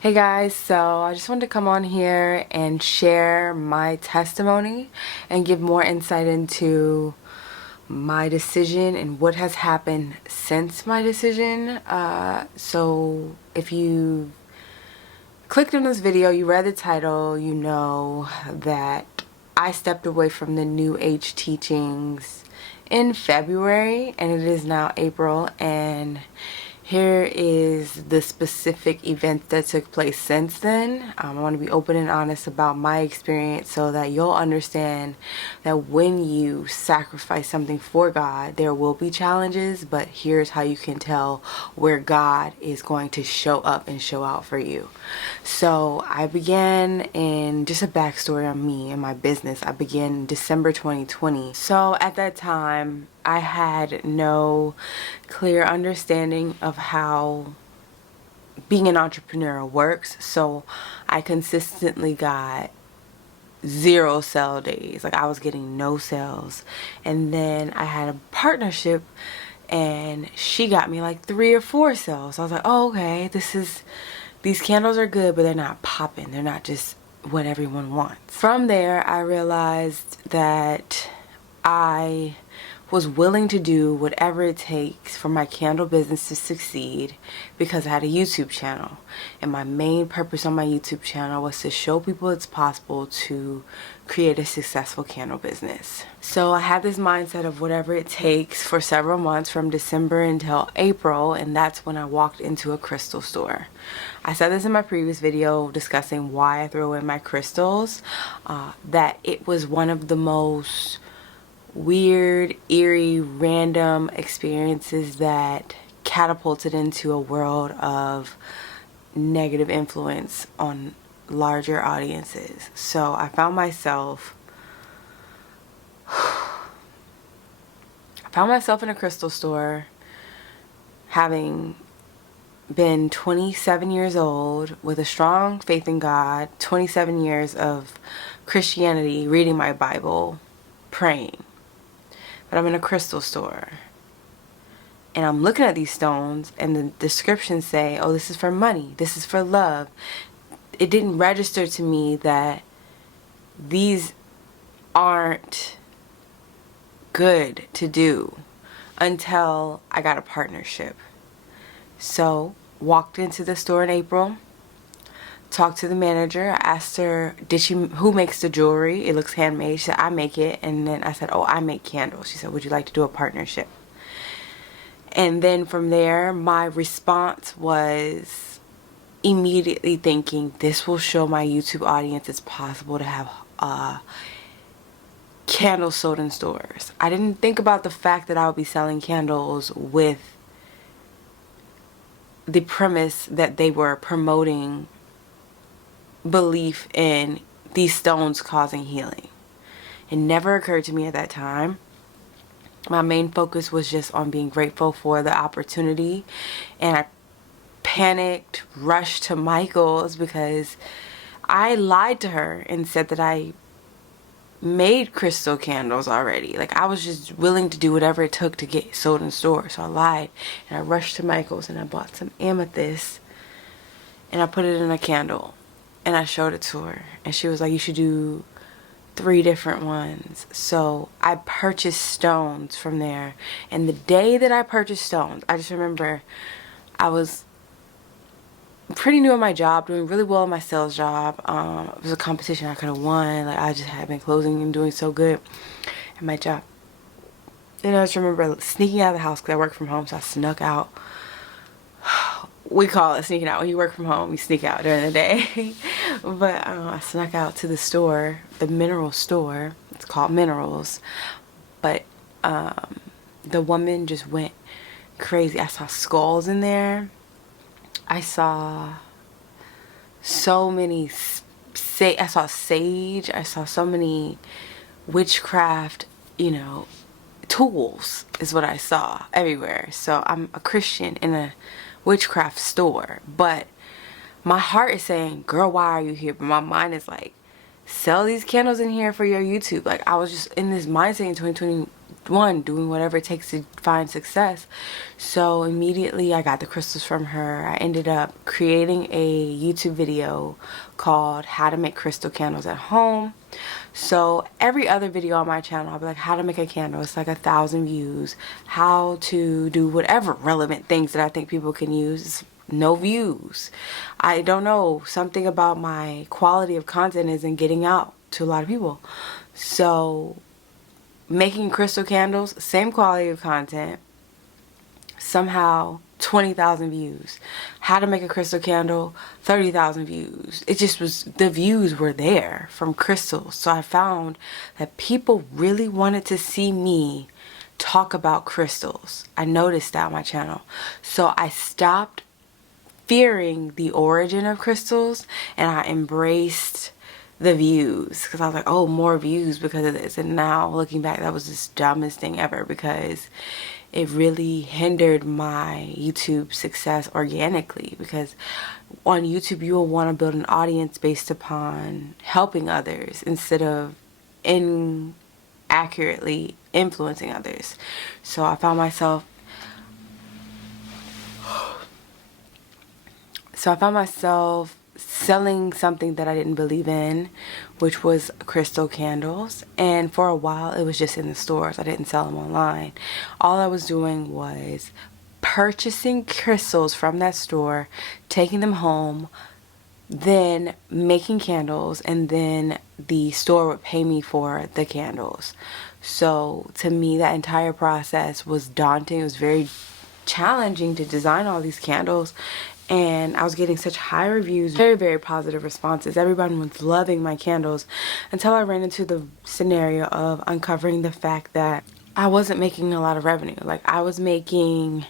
Hey guys, so I just wanted to come on here and share my testimony and give more insight into my decision and what has happened since my decision. So if you clicked on this video, you read the title, you know that I stepped away from the New Age teachings in February and it is now April, and here is the specific event that took place since then. I want to be open and honest about my experience so that you'll understand that when you sacrifice something for God, there will be challenges, but here's how you can tell where God is going to show up and show out for you. So I began, in just a backstory on me and my business, I began in December 2020. So at that time, I had no clear understanding of how being an entrepreneur works. So I consistently got 0 sale days. Like I was getting no sales. And then I had a partnership and she got me like 3 or 4 sales. I was like, oh, okay, these candles are good, but they're not popping. They're not just what everyone wants. From there, I realized that I was willing to do whatever it takes for my candle business to succeed because I had a YouTube channel. And my main purpose on my YouTube channel was to show people it's possible to create a successful candle business. So I had this mindset of whatever it takes for several months from December until April, and that's when I walked into a crystal store. I said this in my previous video discussing why I throw in my crystals, that it was one of the most weird, eerie, random experiences that catapulted into a world of negative influence on larger audiences. So I found myself in a crystal store, having been 27 years old with a strong faith in God, 27 years of Christianity, reading my Bible, praying. But I'm in a crystal store and I'm looking at these stones and the descriptions say, oh, this is for money, this is for love. It didn't register to me that these aren't good to do until I got a partnership. So walked into the store in April, talked to the manager. I asked her, who makes the jewelry? It looks handmade. She said, I make it. And then I said, oh, I make candles. She said, would you like to do a partnership? And then from there, my response was immediately thinking, this will show my YouTube audience it's possible to have candles sold in stores. I didn't think about the fact that I would be selling candles with the premise that they were promoting belief in these stones causing healing. It never occurred to me at that time. My main focus was just on being grateful for the opportunity, and I panicked, rushed to Michael's because I lied to her and said that I made crystal candles already. Like I was just willing to do whatever it took to get sold in stores. So I lied and I rushed to Michael's and I bought some amethyst and I put it in a candle. And I showed it to her and she was like, you should do 3 different ones. So I purchased stones from there. And the day that I purchased stones, I just remember I was pretty new at my job, doing really well in my sales job. It was a competition I could have won. Like I just had been closing and doing so good at my job. And I just remember sneaking out of the house because I work from home, so I snuck out. We call it sneaking out. When you work from home, you sneak out during the day. But I snuck out to the store, the mineral store. It's called Minerals. But the woman just went crazy. I saw skulls in there. I saw so many, I saw sage. I saw so many witchcraft, tools is what I saw everywhere. So I'm a Christian in a witchcraft store, but my heart is saying, girl, why are you here? But my mind is like, sell these candles in here for your YouTube. Like I was just in this mindset in 2020 doing whatever it takes to find success. So immediately I got the crystals from her. I ended up creating a YouTube video called How to Make Crystal Candles at Home. So every other video on my channel, I'll be like, how to make a candle. It's like 1,000 views. How to do whatever relevant things that I think people can use. No views. I don't know. Something about my quality of content isn't getting out to a lot of people. So making crystal candles, same quality of content, somehow 20,000 views. How to make a crystal candle, 30,000 views. It just was, the views were there from crystals. So I found that people really wanted to see me talk about crystals. I noticed that on my channel. So I stopped fearing the origin of crystals and I embraced the views, because I was like, oh, more views because of this. And now looking back, that was the dumbest thing ever, because it really hindered my YouTube success organically. Because on YouTube you will want to build an audience based upon helping others instead of inaccurately influencing others. So I found myself selling something that I didn't believe in, which was crystal candles. And for a while it was just in the stores. I didn't sell them online. All I was doing was purchasing crystals from that store, taking them home, then making candles, and then the store would pay me for the candles. So to me, that entire process was daunting. It was very challenging to design all these candles, and I was getting such high reviews, very, very positive responses. Everyone was loving my candles, until I ran into the scenario of uncovering the fact that I wasn't making a lot of revenue. Like, I was making,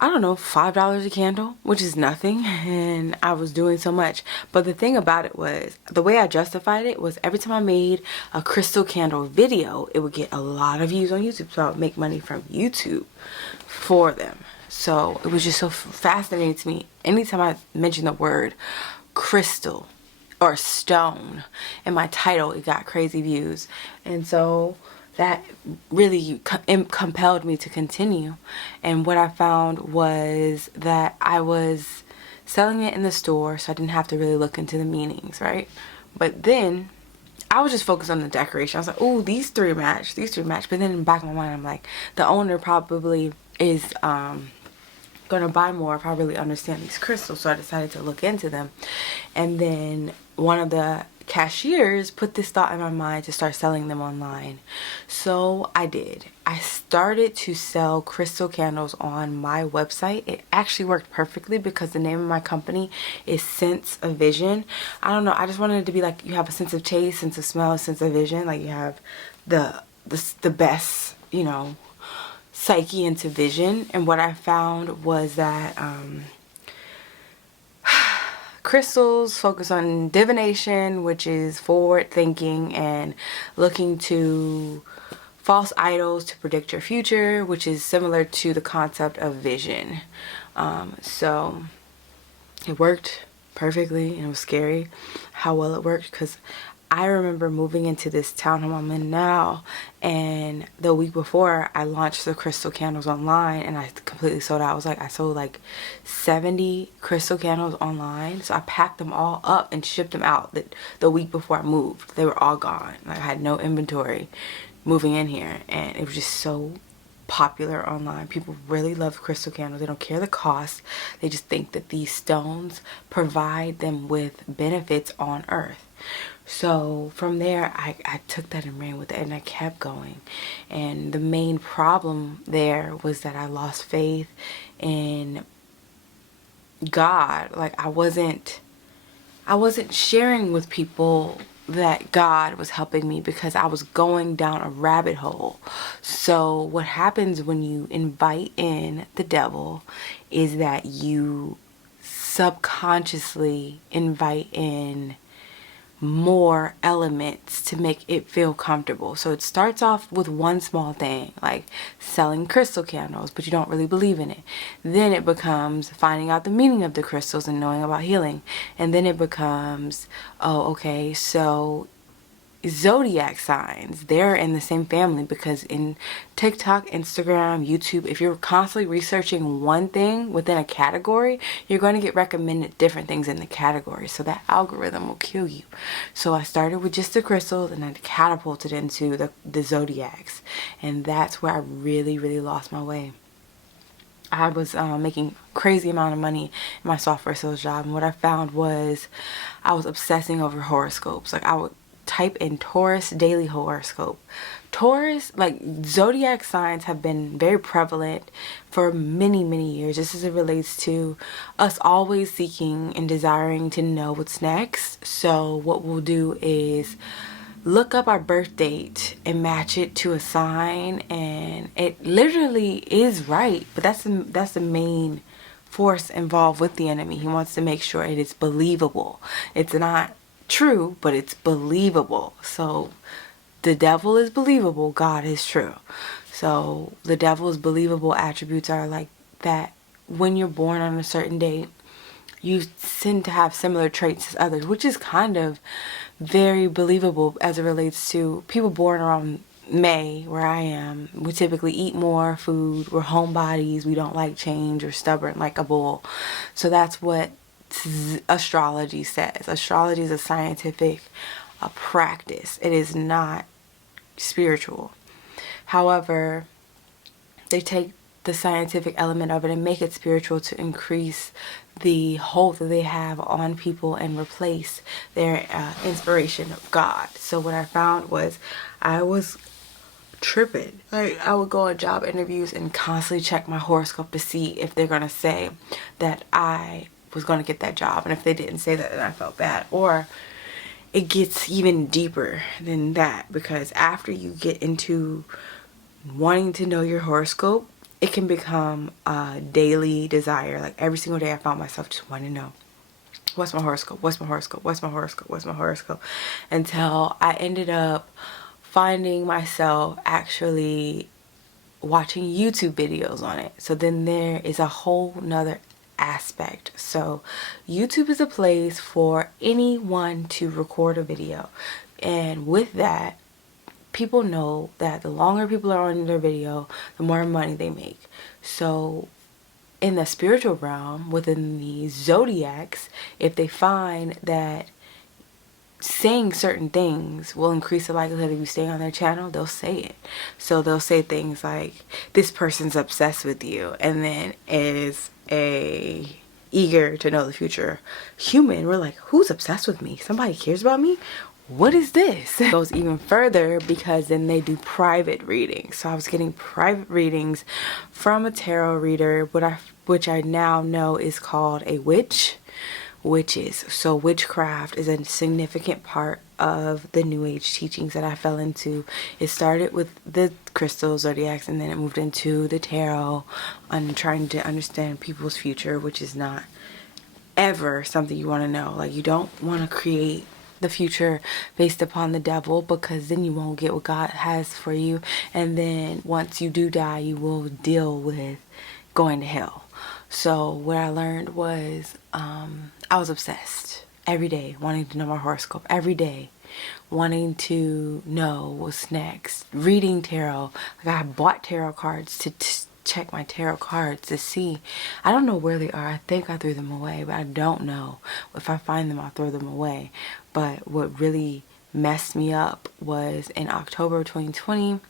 I don't know, $5 a candle, which is nothing, and I was doing so much. But the thing about it was, the way I justified it was every time I made a crystal candle video, it would get a lot of views on YouTube, so I would make money from YouTube for them. So it was just so fascinating to me. Anytime I mentioned the word crystal or stone in my title, it got crazy views. And so that really compelled me to continue. And what I found was that I was selling it in the store, so I didn't have to really look into the meanings, right? But then I was just focused on the decoration. I was like, oh, these three match, these three match. But then in the back of my mind, I'm like, the owner probably is gonna buy more if I really understand these crystals. So I decided to look into them. And then one of the cashiers put this thought in my mind to start selling them online. So I did. I started to sell crystal candles on my website. It actually worked perfectly because the name of my company is Sense of Vision. I don't know, I just wanted it to be like, you have a sense of taste, sense of smell, sense of vision. Like, you have the best, you know, psyche into vision. And what I found was that crystals focus on divination, which is forward thinking and looking to false idols to predict your future, which is similar to the concept of vision. So it worked perfectly, and it was scary how well it worked, because I remember moving into this townhome I'm in now, and the week before I launched the crystal candles online, and I completely sold out. I sold like 70 crystal candles online. So I packed them all up and shipped them out the week before I moved. They were all gone. Like, I had no inventory moving in here, and it was just so popular online. People really love crystal candles. They don't care the cost. They just think that these stones provide them with benefits on earth. So from there, I took that and ran with it, and I kept going. And the main problem there was that I lost faith in God. Like, I wasn't sharing with people that God was helping me, because I was going down a rabbit hole. So what happens when you invite in the devil is that you subconsciously invite in more elements to make it feel comfortable. So it starts off with one small thing, like selling crystal candles, but you don't really believe in it. Then it becomes finding out the meaning of the crystals and knowing about healing. And then it becomes, oh, okay, so zodiac signs, they're in the same family, because in TikTok, Instagram, YouTube, if you're constantly researching one thing within a category, you're going to get recommended different things in the category. So that algorithm will kill you. So I started with just the crystals, and then catapulted into the zodiacs. And that's where I really, really lost my way. I was making crazy amount of money in my software sales job, and what I found was I was obsessing over horoscopes. Like, I would type in Taurus daily horoscope. Taurus, like, zodiac signs have been very prevalent for many, many years, just as it relates to us always seeking and desiring to know what's next. So what we'll do is look up our birth date and match it to a sign, and it literally is right. But that's the main force involved with the enemy. He wants to make sure it is believable. It's not true, but it's believable. So the devil is believable, God is true. So the devil's believable attributes are like that when you're born on a certain date, you tend to have similar traits as others, which is kind of very believable as it relates to people born around May, where I am. We typically eat more food, we're homebodies, we don't like change, or stubborn like a bull. So that's what astrology says. Astrology is a scientific practice. It is not spiritual. However, they take the scientific element of it and make it spiritual to increase the hold that they have on people and replace their inspiration of God. So what I found was I was tripping. Like, I would go on job interviews and constantly check my horoscope to see if they're gonna say that I was gonna get that job, and if they didn't say that, then I felt bad. Or it gets even deeper than that, because after you get into wanting to know your horoscope, it can become a daily desire. Like, every single day I found myself just wanting to know, what's my horoscope, what's my horoscope, what's my horoscope, what's my horoscope, until I ended up finding myself actually watching YouTube videos on it. So then there is a whole nother aspect. So YouTube is a place for anyone to record a video, and with that, people know that the longer people are on their video, the more money they make. So in the spiritual realm, within the zodiacs, if they find that saying certain things will increase the likelihood of you staying on their channel, they'll say it. So they'll say things like, this person's obsessed with you, and then is a eager to know the future human, we're like, who's obsessed with me? Somebody cares about me? What is this? It goes even further, because then they do private readings. So I was getting private readings from a tarot reader, which I now know is called a witch. Witches. So witchcraft is a significant part of the New Age teachings that I fell into. It started with the crystal zodiacs, and then it moved into the tarot and trying to understand people's future, which is not ever something you want to know. Like, you don't want to create the future based upon the devil, because then you won't get what God has for you, and then once you do die, you will deal with going to hell. So what I learned was I was obsessed every day, wanting to know my horoscope, every day wanting to know what's next, reading tarot. Like, I bought tarot cards to check my tarot cards to see. I don't know where they are. I think I threw them away, but I don't know. If I find them, I'll throw them away. But what really messed me up was in October 2020,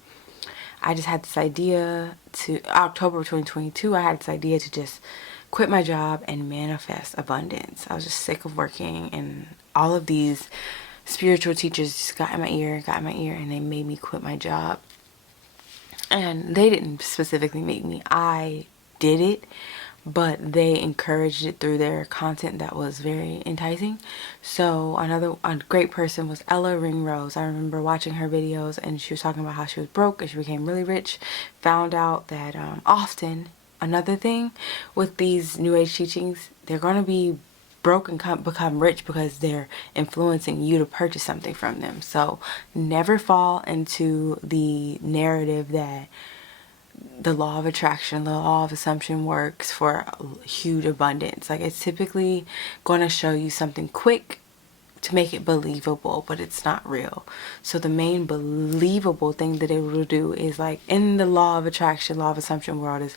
I just had this idea to, October 2022, I had this idea to just quit my job and manifest abundance. I was just sick of working, and all of these spiritual teachers just got in my ear, and they made me quit my job. And they didn't specifically make me, I did it, but they encouraged it through their content that was very enticing. So a great person was Ella Ringrose. I remember watching her videos, and she was talking about how she was broke and she became really rich. Found out that often, another thing with these New Age teachings, they're going to be broke and become rich because they're influencing you to purchase something from them. So never fall into the narrative that the law of attraction, the law of assumption works for huge abundance. Like, it's typically going to show you something quick, to make it believable, but it's not real. So the main believable thing that it will do is, like, in the law of attraction, law of assumption world, is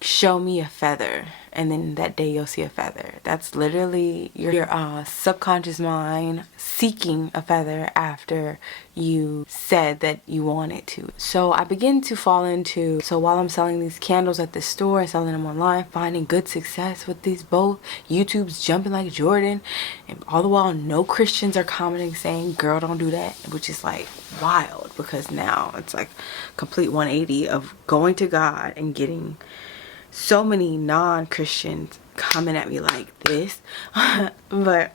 show me a feather, and then that day you'll see a feather. That's literally your subconscious mind seeking a feather after you said that you wanted to. So I begin to fall into, so while I'm selling these candles at the store and selling them online, finding good success with these both, YouTube's jumping like Jordan, and all the while no Christians are commenting saying, girl, don't do that, which is like wild, because now it's like complete 180 of going to God and getting so many non-Christians coming at me like this. But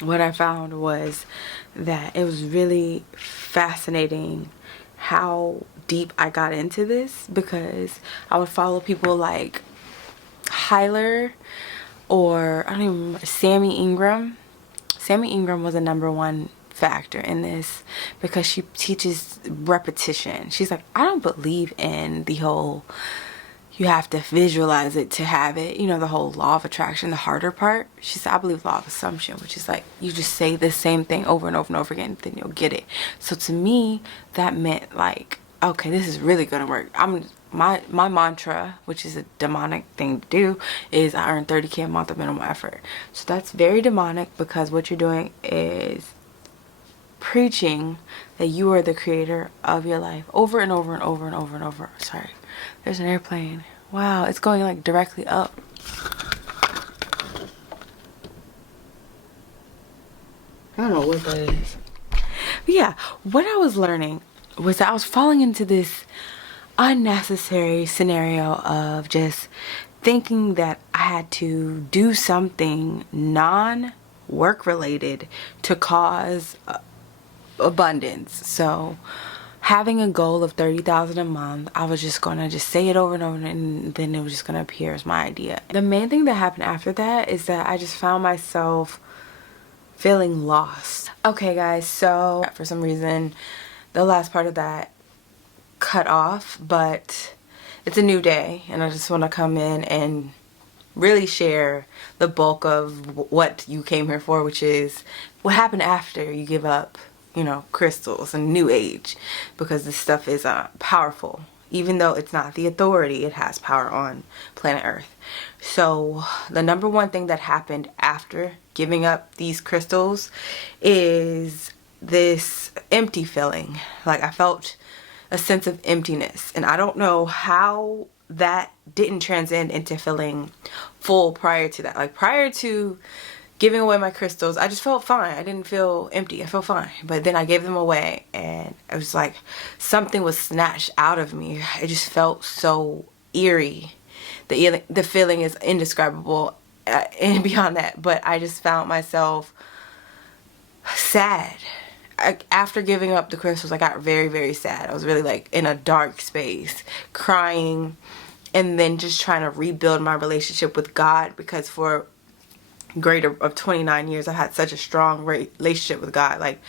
what I found was that it was really fascinating how deep I got into this, because I would follow people like Hyler, or I don't even remember, Sammy Ingram. Sammy Ingram was a #1 factor in this, because she teaches repetition. She's like, I don't believe in the whole you have to visualize it to have it, you know, the whole law of attraction, the harder part. She said, I believe law of assumption, which is like you just say the same thing over and over and over again, then you'll get it. So to me, that meant like, okay, this is really gonna work. My mantra, which is a demonic thing to do, is I earn 30K a month of minimal effort. So that's very demonic, because what you're doing is preaching that you are the creator of your life over and over and over and over and over. Sorry, there's an airplane. Wow, it's going like directly up. I don't know what that is. But yeah, what I was learning was that I was falling into this unnecessary scenario of just thinking that I had to do something non-work related to cause abundance. So having a goal of 30,000 a month, I was just gonna just say it over and over, and then it was just gonna appear as my idea. The main thing that happened after that is that I just found myself feeling lost. Okay guys, so for some reason the last part of that cut off, but it's a new day and I just want to come in and really share the bulk of what you came here for, which is what happened after you give up, you know, crystals and new age, because this stuff is powerful. Even though it's not the authority, it has power on planet Earth. So the #1 thing that happened after giving up these crystals is this empty feeling. Like I felt a sense of emptiness, and I don't know how that didn't transcend into feeling full prior to that. Like prior to giving away my crystals, I just felt fine. I didn't feel empty. I felt fine. But then I gave them away and it was like something was snatched out of me. It just felt so eerie. The feeling is indescribable and beyond that. But I just found myself sad. After giving up the crystals, I got very, very sad. I was really like in a dark space, crying, and then just trying to rebuild my relationship with God, because for greater of 29 years I had such a strong relationship with God, like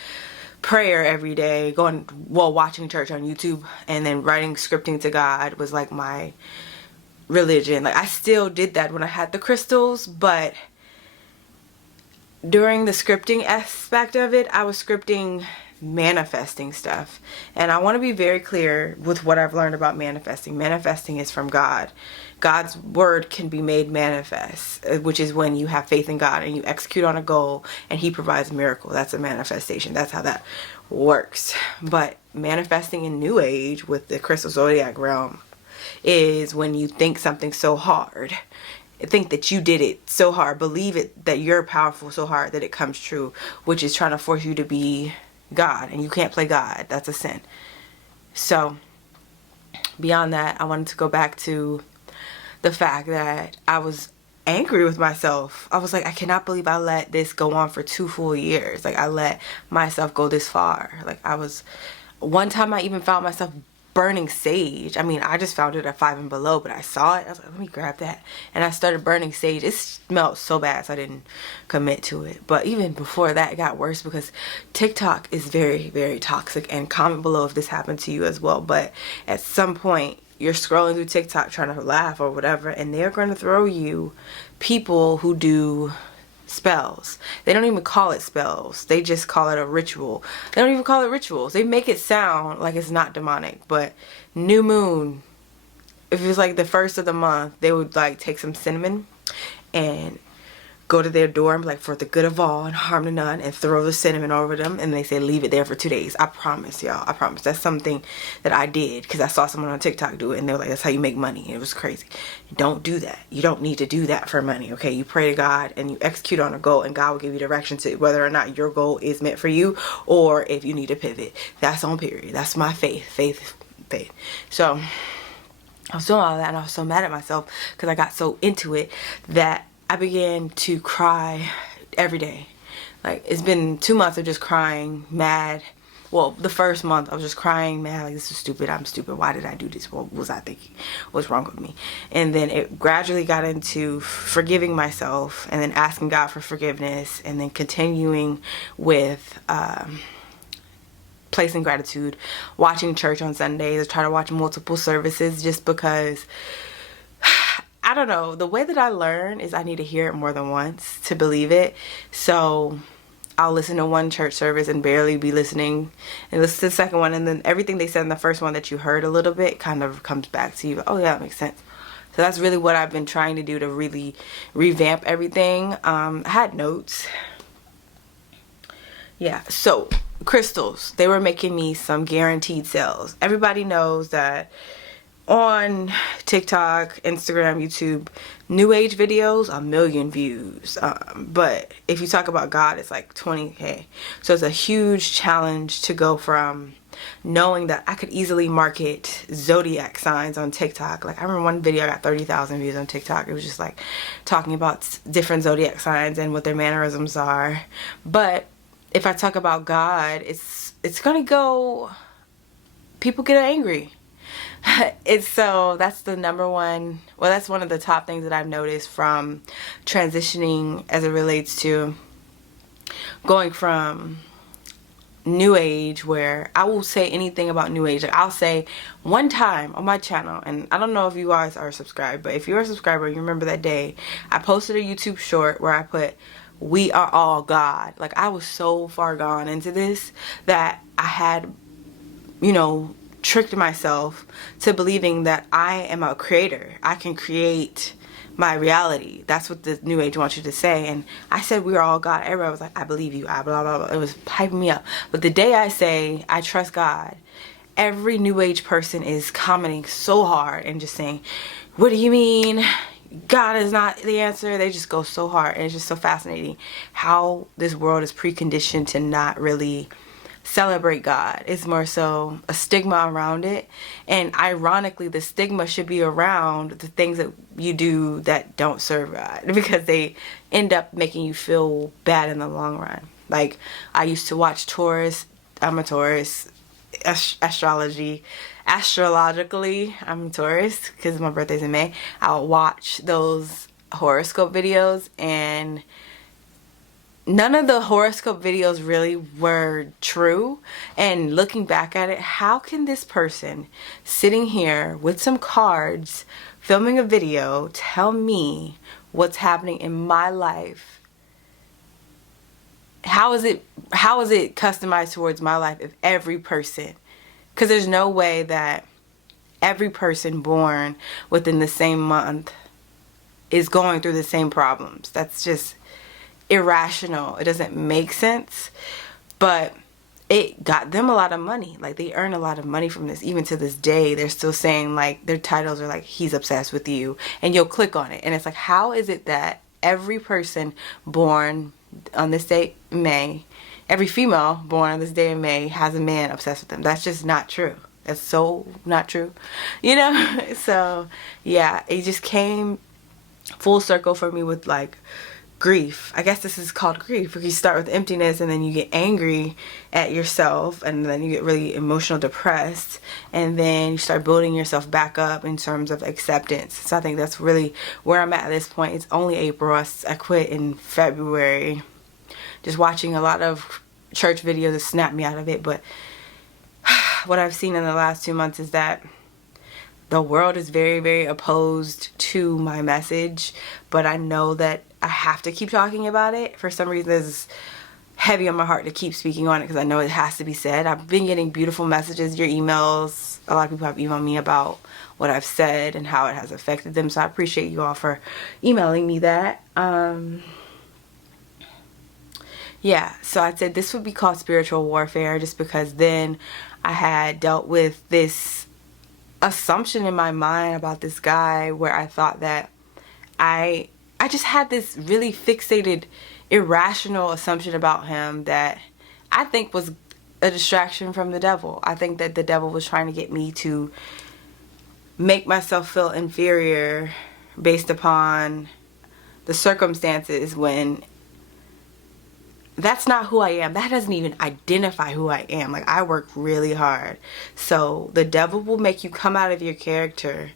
prayer every day, watching church on YouTube, and then writing scripting to God was like my religion. Like I still did that when I had the crystals, but during the scripting aspect of it, I was scripting manifesting stuff. And I want to be very clear with what I've learned about manifesting. Manifesting is from God. God's word can be made manifest, which is when you have faith in God and you execute on a goal and he provides a miracle. That's a manifestation. That's how that works. But manifesting in New Age with the crystal zodiac realm is when you think something so hard, think that you did it so hard, believe it, that you're powerful so hard that it comes true, which is trying to force you to be God, and you can't play God. That's a sin. So beyond that, I wanted to go back to the fact that I was angry with myself. I was like, I cannot believe I let this go on for 2 full years. Like I let myself go this far. Like one time I even found myself burning sage. I mean, I just found it at 5 and below, but I saw it. I was like, let me grab that. And I started burning sage. It smelled so bad, so I didn't commit to it. But even before that, it got worse, because TikTok is very, very toxic. And comment below if this happened to you as well. But at some point, you're scrolling through TikTok trying to laugh or whatever, and they're going to throw you people who do spells. They don't even call it spells. They just call it a ritual. They don't even call it rituals. They make it sound like it's not demonic. But new moon, if it was like the first of the month, they would like take some cinnamon and go to their door and be like, for the good of all and harm to none, and throw the cinnamon over them, and they say leave it there for 2 days. I promise y'all, I promise. That's something that I did because I saw someone on TikTok do it, and they were like, that's how you make money. And it was crazy. Don't do that. You don't need to do that for money, okay? You pray to God and you execute on a goal, and God will give you direction to whether or not your goal is meant for you or if you need to pivot. That's on period. That's my faith. So I was doing all that, and I was so mad at myself because I got so into it that I began to cry every day. Like, it's been 2 months of just crying, mad. Well, the first month I was just crying, mad, like, this is stupid, I'm stupid, why did I do this, what was I thinking, what's wrong with me? And then it gradually got into forgiving myself, and then asking God for forgiveness, and then continuing with placing gratitude, watching church on Sundays. I try to watch multiple services just because, I don't know, the way that I learn is I need to hear it more than once to believe it. So I'll listen to one church service and barely be listening, and listen to the second one, and then everything they said in the first one that you heard a little bit kind of comes back to you. Oh yeah, that makes sense. So that's really what I've been trying to do to really revamp everything. I had notes. Yeah, so crystals, they were making me some guaranteed sales. Everybody knows that on TikTok, Instagram, YouTube, new age videos, 1 million views. But if you talk about God, it's like 20K. So it's a huge challenge to go from knowing that I could easily market zodiac signs on TikTok. Like, I remember one video I got 30,000 views on TikTok. It was just like talking about different zodiac signs and what their mannerisms are. But if I talk about God, it's gonna go, people get angry. So that's the number one, well, that's one of the top things that I've noticed from transitioning as it relates to going from new age, where I will say anything about new age. Like, I'll say one time on my channel, and I don't know if you guys are subscribed, but if you're a subscriber, you remember that day I posted a YouTube short where I put, we are all God. Like, I was so far gone into this that I had, tricked myself to believing that I am a creator. I can create my reality. That's what the new age wants you to say. And I said we are all God. Everybody was like, I believe you, blah, blah, blah. It was hyping me up. But the day I say I trust God, every new age person is commenting so hard and just saying, what do you mean? God is not the answer. They just go so hard. And it's just so fascinating how this world is preconditioned to not really celebrate God. It's more so a stigma around it, and ironically the stigma should be around the things that you do that don't serve God, because they end up making you feel bad in the long run. Like, I used to watch Taurus. I'm a Taurus. Astrologically I'm a Taurus because my birthday's in May. I'll watch those horoscope videos, and none of the horoscope videos really were true. And looking back at it, how can this person sitting here with some cards, filming a video, tell me what's happening in my life? How is it customized towards my life if every person, because there's no way that every person born within the same month is going through the same problems. That's just irrational. It doesn't make sense. But it got them a lot of money. Like, they earn a lot of money from this. Even to this day, they're still saying, like, their titles are like, he's obsessed with you, and you'll click on it, and it's like, how is it that every person born on this day in May, every female born on this day in May has a man obsessed with them? That's just not true. That's so not true, So yeah, it just came full circle for me with, like, grief. I guess this is called grief, because you start with emptiness, and then you get angry at yourself, and then you get really emotional, depressed, and then you start building yourself back up in terms of acceptance. So I think that's really where I'm at this point. It's only April. I quit in February. Just watching a lot of church videos that snapped me out of it. But what I've seen in the last 2 months is that the world is very, very opposed to my message, but I know that I have to keep talking about it. For some reason, it's heavy on my heart to keep speaking on it because I know it has to be said. I've been getting beautiful messages, your emails. A lot of people have emailed me about what I've said and how it has affected them. So I appreciate you all for emailing me that. Yeah, so I said this would be called spiritual warfare just because then I had dealt with this assumption in my mind about this guy where I thought that I just had this really fixated, irrational assumption about him that I think was a distraction from the devil. I think that the devil was trying to get me to make myself feel inferior based upon the circumstances when that's not who I am. That doesn't even identify who I am. Like, I work really hard. So the devil will make you come out of your character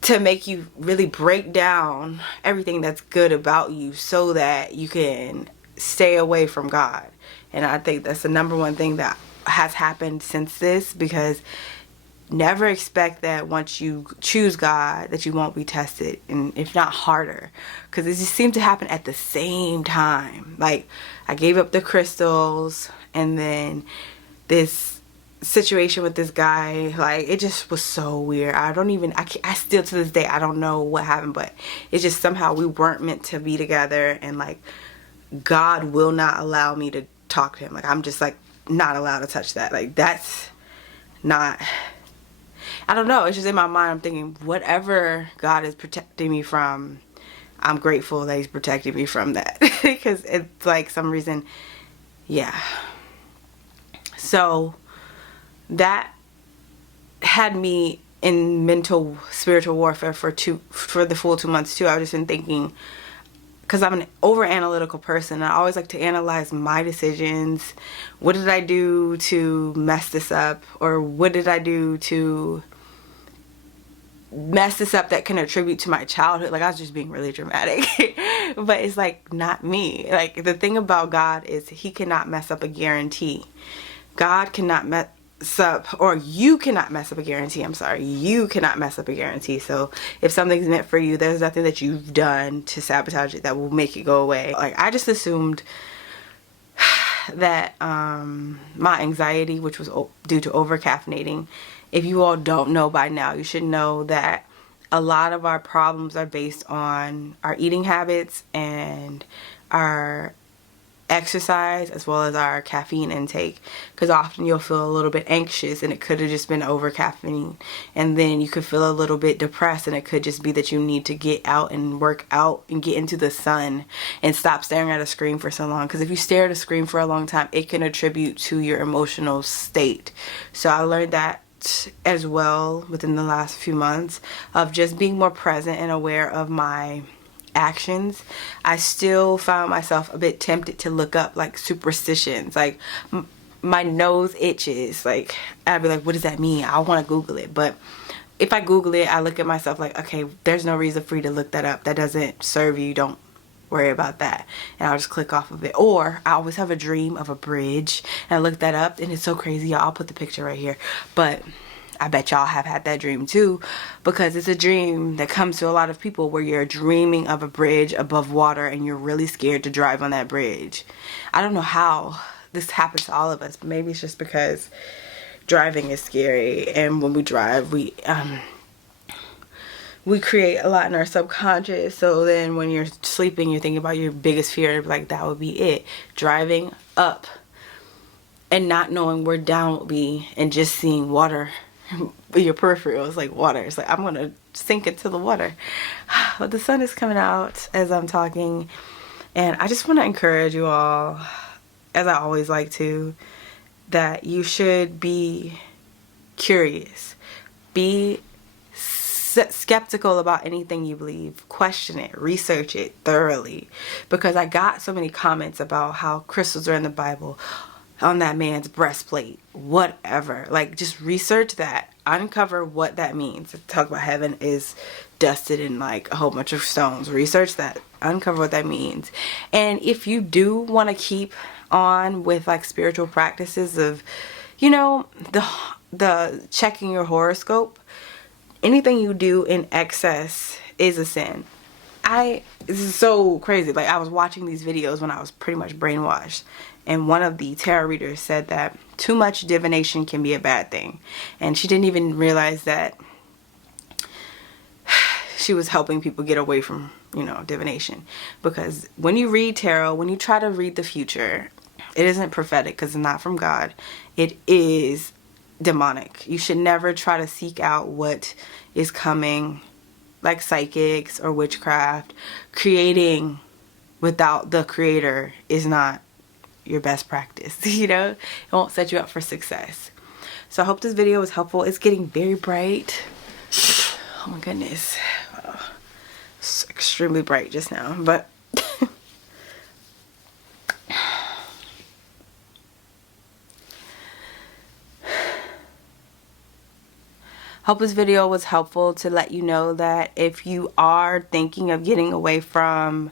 to make you really break down everything that's good about you so that you can stay away from God. And I think that's the number one thing that has happened since this, because never expect that once you choose God that you won't be tested, and if not harder, because it just seemed to happen at the same time. Like, I gave up the crystals, and then this situation with this guy, like, it just was so weird. I still to this day I don't know what happened, but it's just somehow we weren't meant to be together, and like, God will not allow me to talk to him. Like, I'm just like not allowed to touch that. Like, that's not, I don't know, it's just in my mind I'm thinking whatever God is protecting me from, I'm grateful that he's protecting me from that. Because it's like some reason, yeah. So that had me in mental spiritual warfare for the full 2 months too. I've just been thinking, because I'm an over analytical person, I always like to analyze my decisions. What did I do to mess this up? Or what did I do to mess this up that can attribute to my childhood? Like, I was just being really dramatic. But it's like not me. Like, the thing about God is he cannot mess up a guarantee. God cannot mess up, or you cannot mess up a guarantee. I'm sorry, you cannot mess up a guarantee. So if something's meant for you, there's nothing that you've done to sabotage it that will make it go away. Like, I just assumed that my anxiety, which was due to over caffeinating. If you all don't know by now, you should know that a lot of our problems are based on our eating habits and our exercise, as well as our caffeine intake, because often you'll feel a little bit anxious and it could have just been over caffeine, and then you could feel a little bit depressed and it could just be that you need to get out and work out and get into the sun and stop staring at a screen for so long, because if you stare at a screen for a long time, it can attribute to your emotional state. So I learned that as well within the last few months, of just being more present and aware of my actions. I still found myself a bit tempted to look up like superstitions, like my nose itches, like I'd be like, what does that mean? I want to Google it. But if I Google it, I look at myself like, okay, there's no reason for you to look that up. That doesn't serve you. Don't worry about that. And I'll just click off of it. Or I always have a dream of a bridge and I look that up, and it's so crazy. I'll put the picture right here. But I bet y'all have had that dream too, because it's a dream that comes to a lot of people where you're dreaming of a bridge above water and you're really scared to drive on that bridge. I don't know how this happens to all of us, but maybe it's just because driving is scary, and when we drive, we create a lot in our subconscious. So then when you're sleeping, you're thinking about your biggest fear, like that would be it. Driving up and not knowing where down would be and just seeing water. Your peripheral is like water. It's like, I'm gonna sink into the water. But the sun is coming out as I'm talking, and I just want to encourage you all, as I always like to, that you should be curious, be skeptical about anything you believe, question it, research it thoroughly, because I got so many comments about how crystals are in the Bible, on that man's breastplate, whatever. Like, just research that, uncover what that means. Talk about heaven is dusted in like a whole bunch of stones. Research that, uncover what that means. And if you do want to keep on with like spiritual practices of, you know, the checking your horoscope, anything you do in excess is a sin. this is so crazy. Like, I was watching these videos when I was pretty much brainwashed, and one of the tarot readers said that too much divination can be a bad thing, and she didn't even realize that she was helping people get away from, you know, divination. Because when you read tarot, when you try to read the future, it isn't prophetic because it's not from God. It is demonic. You should never try to seek out what is coming, like psychics or witchcraft. Creating without the creator is not your best practice. You know, it won't set you up for success. So I hope this video was helpful. It's getting very bright. Oh my goodness. It's extremely bright just now, but hope this video was helpful to let you know that if you are thinking of getting away from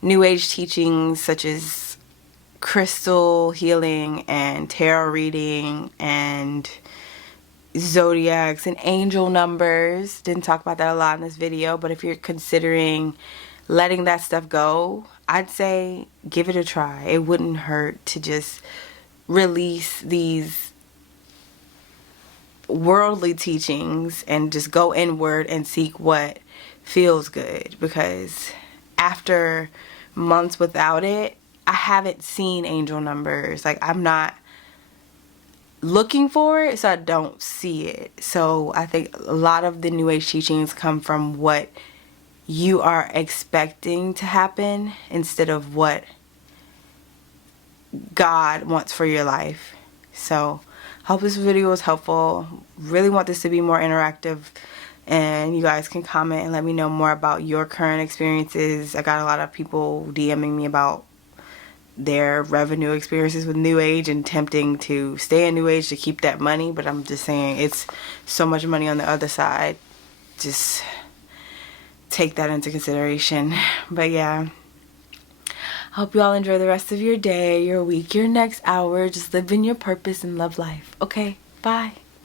New Age teachings such as crystal healing and tarot reading and zodiacs and angel numbers, didn't talk about that a lot in this video, but if you're considering letting that stuff go, I'd say give it a try. It wouldn't hurt to just release these worldly teachings and just go inward and seek what feels good, because after months without it, I haven't seen angel numbers. Like, I'm not looking for it, so I don't see it. So I think a lot of the New Age teachings come from what you are expecting to happen instead of what God wants for your life. So hope this video was helpful. Really want this to be more interactive, and you guys can comment and let me know more about your current experiences. I got a lot of people DMing me about their revenue experiences with New Age and tempting to stay in New Age to keep that money, but I'm just saying it's so much money on the other side. Just take that into consideration. But yeah, I hope you all enjoy the rest of your day, your week, your next hour. Just live in your purpose and love life. Okay, bye.